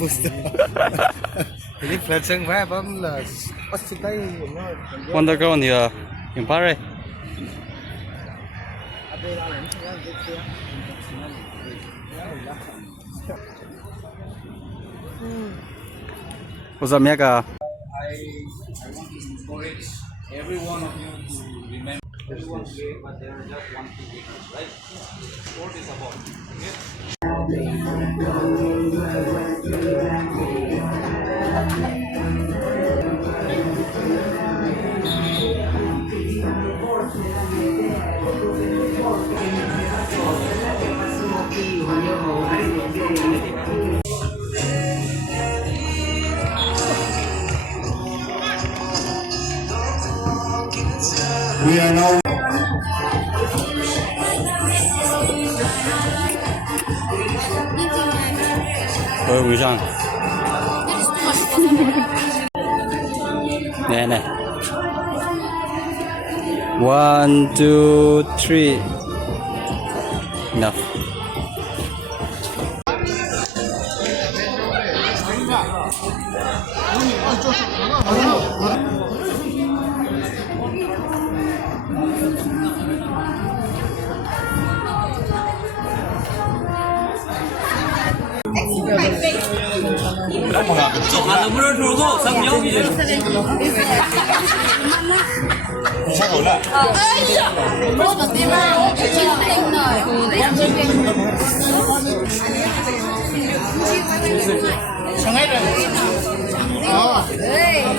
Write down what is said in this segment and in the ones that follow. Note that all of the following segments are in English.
booster. Ini flashing vẽ bấm là oxytay nó. Underground here in Paris. What's up, Mega? I want to encourage every one of you to remember everyone play, but there are just 1 2 wickets, right? Sport is about, We are now. Quý răng. Nè nè. 1 2 3. Enough.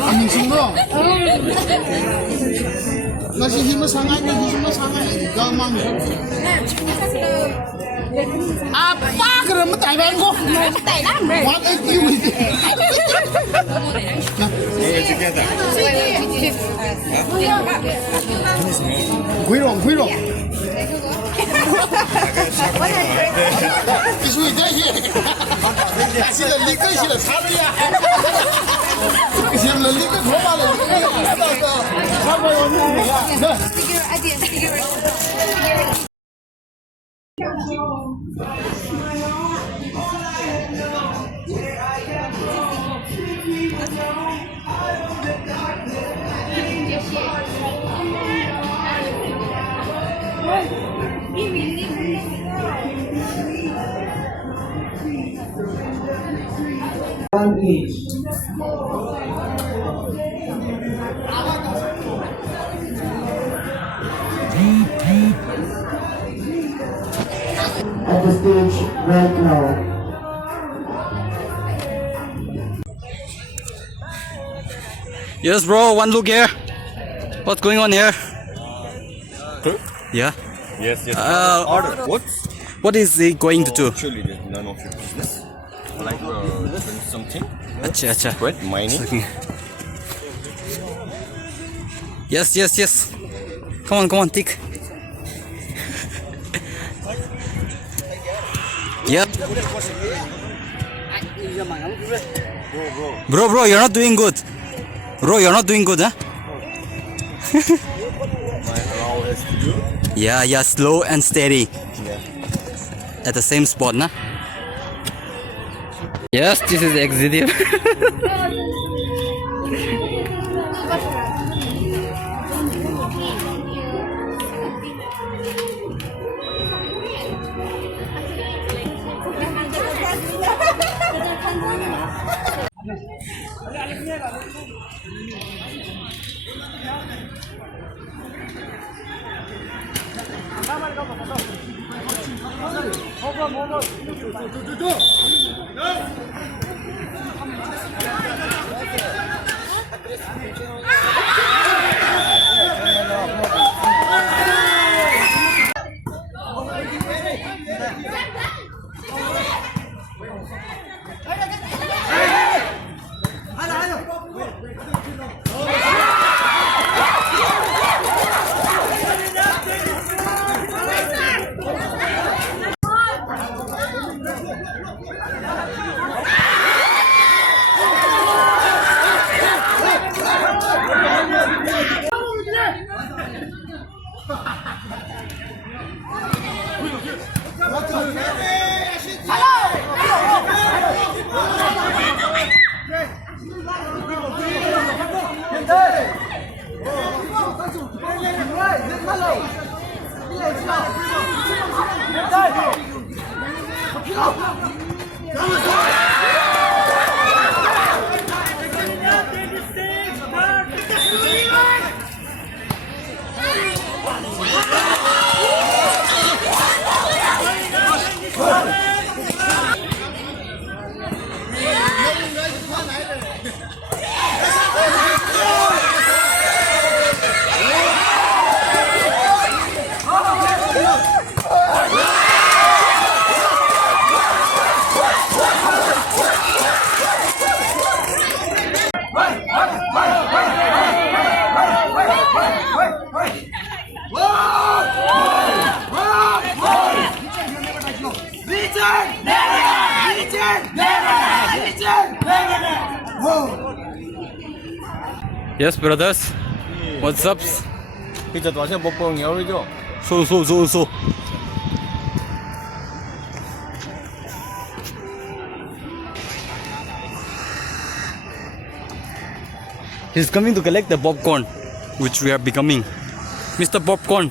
Anh xin không? Nó chỉ hiếm sang anh, nó hiếm sang anh, cơ mang được. À, ba cái mà tại bạn cô. Tại lắm rồi. What is you with it? Quý rồi. cái suy thế gì? Xin là lý cái xin là sao đi à? Xin là lý cái khó mà là lý cái sao mà ông này? At the stage right now. Yes, bro. One look here. What's going on here? Yeah. Yes. Order. What? What is he going to do? Actually, there's none of your business. Like doing something. Acha. What? Mining. Yes. Come on, tick. Yep. Bro, you're not doing good. Huh? Yeah, slow and steady. At the same spot, nah? Yes, this is the executive. Hello! Yes, brothers. What's up? Bây giờ toàn xem bọc bò nghèo đấy chứ. So. He's coming to collect the popcorn, which we are becoming. Mr. Popcorn,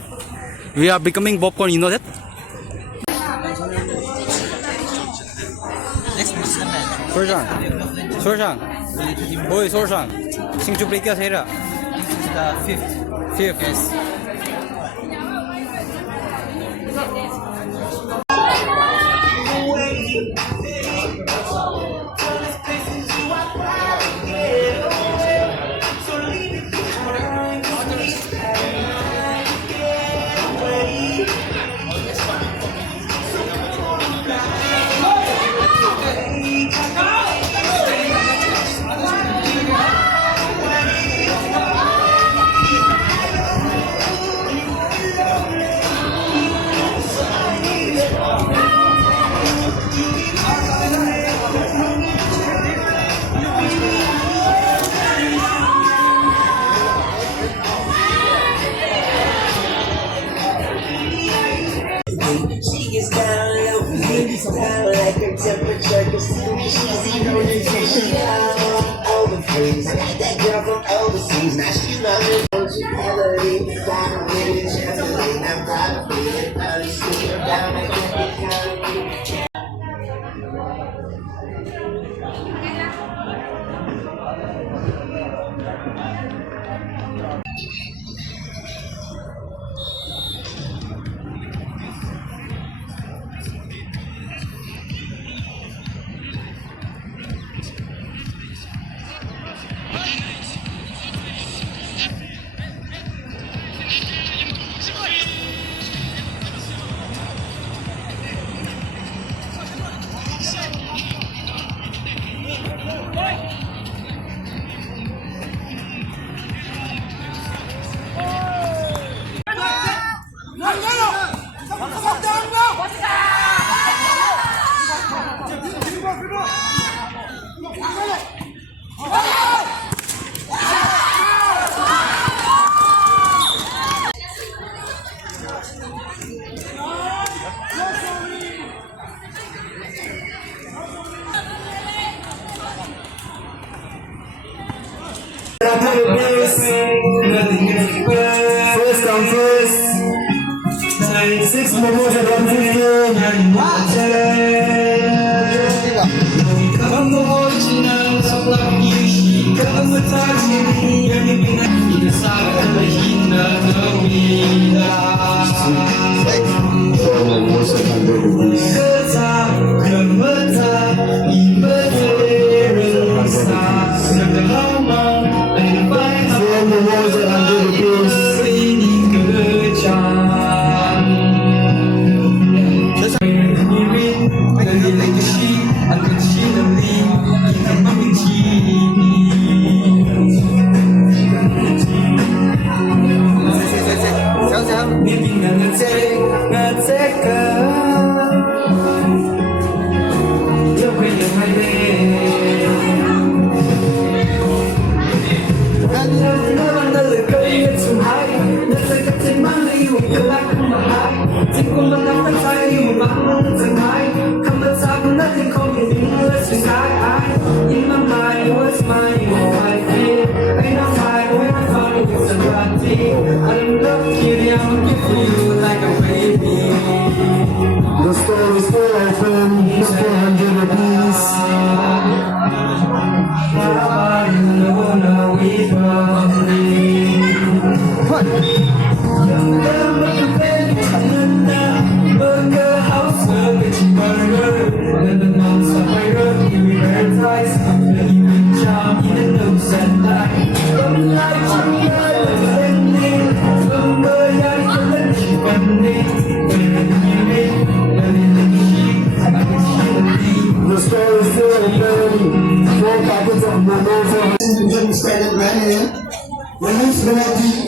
we are becoming popcorn. You know that? 소장. Boy, 소장. 생주 브레이크가 세라. Fifth. Yes. She gets down low, down like her temperature. Cause she's she down overseas. That girl from overseas, now she loving. Don't you ever leave? Down with it, gently. I'm proud of it. Early sleeper down like that. First come first. 6 momos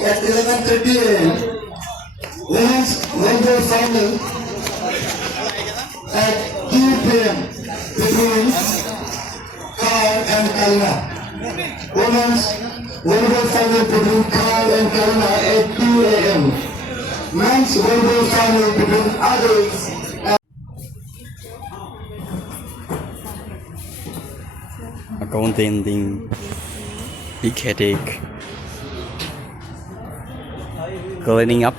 at 11:30 a.m. Last Wednesday final at 2 p.m. between Carl and Karina. Women's volleyball final between Carl and Karina at 2 a.m. Men's volleyball final between others. Accounting, big headache, clearing up.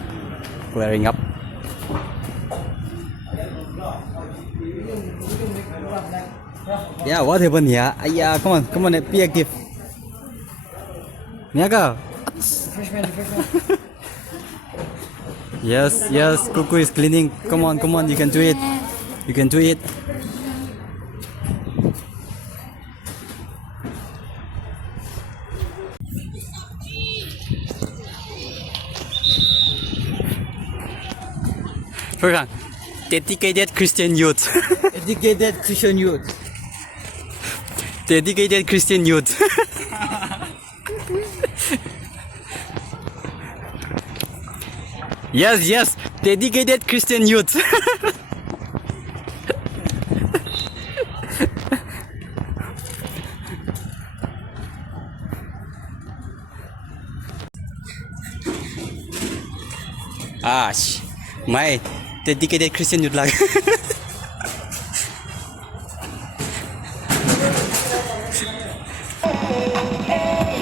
Yeah, what happened here? Yeah, come on, be active. Nyaga. Yes, Cuckoo is cleaning. Come on, you can do it. Furkan, dedicated Christian youth. Dedicated Christian youth. Dedicated Christian youth. Yes, dedicated Christian youth. My dedicated Christian youth like.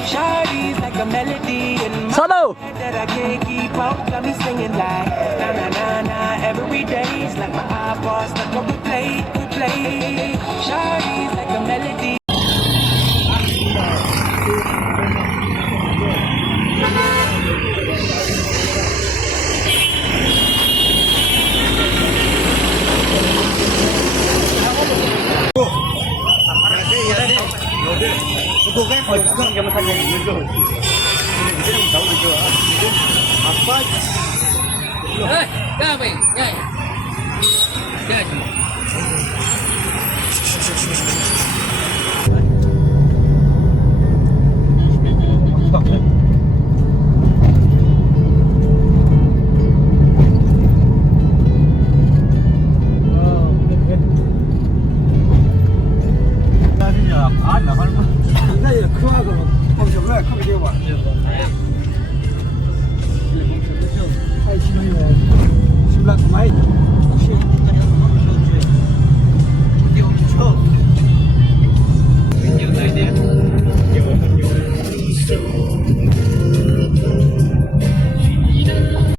Shawty's like a melody in my head that I can't keep up. Got me singing like na na na na every day's like my eyeballs stuck on replay. Shawty's like a melody. 심락 많이.